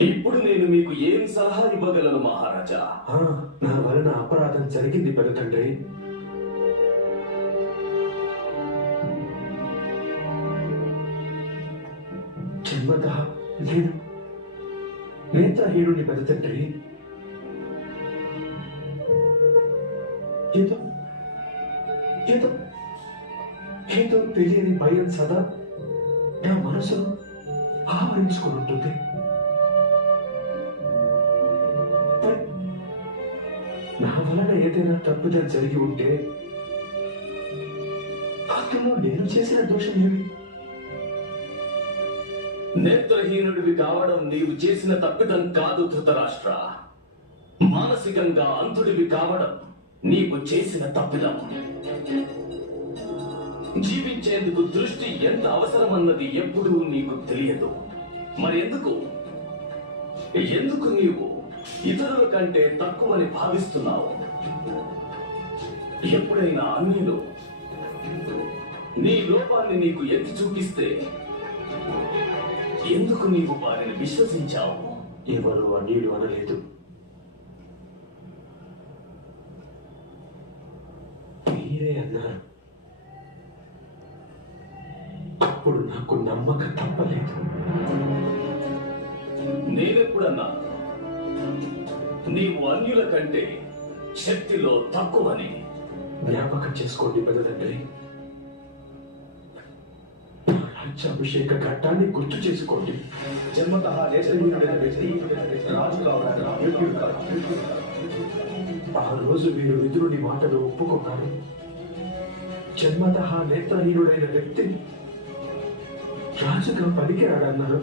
ఇప్పుడు నేను మీకు ఏం సలహా ఇవ్వగలను మహారాజా? నా వలన అపరాధం జరిగింది పెద్ద తండ్రి. జన్మతః నేను నేత్రహీనుని పెద్ద తండ్రి. ఏదో ఏదో ఏదో తెలియని భయం సదా నా మనసును ఆవరించుకుని ఉంటుంది. నా వలన ఏదైనా తప్పుదల జరిగి ఉంటే అందులో నేను చేసిన దోషం ఏమి? నేత్రహీనుడివి కావడం నీవు చేసిన తప్పిదం కాదు ధృతరాష్ట్ర. మానసికంగా అంధుడివి కావడం నీవు చేసిన తప్పిదం. జీవించేందుకు దృష్టి ఎంత అవసరమన్నది ఎప్పుడూ నీకు తెలియదు. మరి ఎందుకు నీవు ఇతరుల కంటే తక్కువని భావిస్తున్నావు? ఎప్పుడైనా అన్యులు నీ లోపాన్ని నీకు ఎత్తి చూపిస్తే ఎందుకు నీవు వారిని విశ్వసించావు? ఎవరు అన్యులు అనలేదు. మీరే అన్నారు. అప్పుడు నాకు నమ్మక తప్పలేదు. నేనెప్పుడన్నా నీవు అన్యుల కంటే శక్తిలో తక్కువని? జ్ఞాపకం చేసుకోండి పెద్ద తండ్రి. రాజ్యాభిషేక ఘట్టాన్ని గుర్తు చేసుకోండి. జన్మతః నేత్రహీనుడైన వ్యక్తి రాజు కావడానికి యోగ్యుడు కాదు. ఆ రోజు వీరు విదురుని మాటలు ఒప్పుకున్నారు. జన్మతః నేత్రహీనుడైన వ్యక్తి రాజుగా పనికిరాడన్నారు.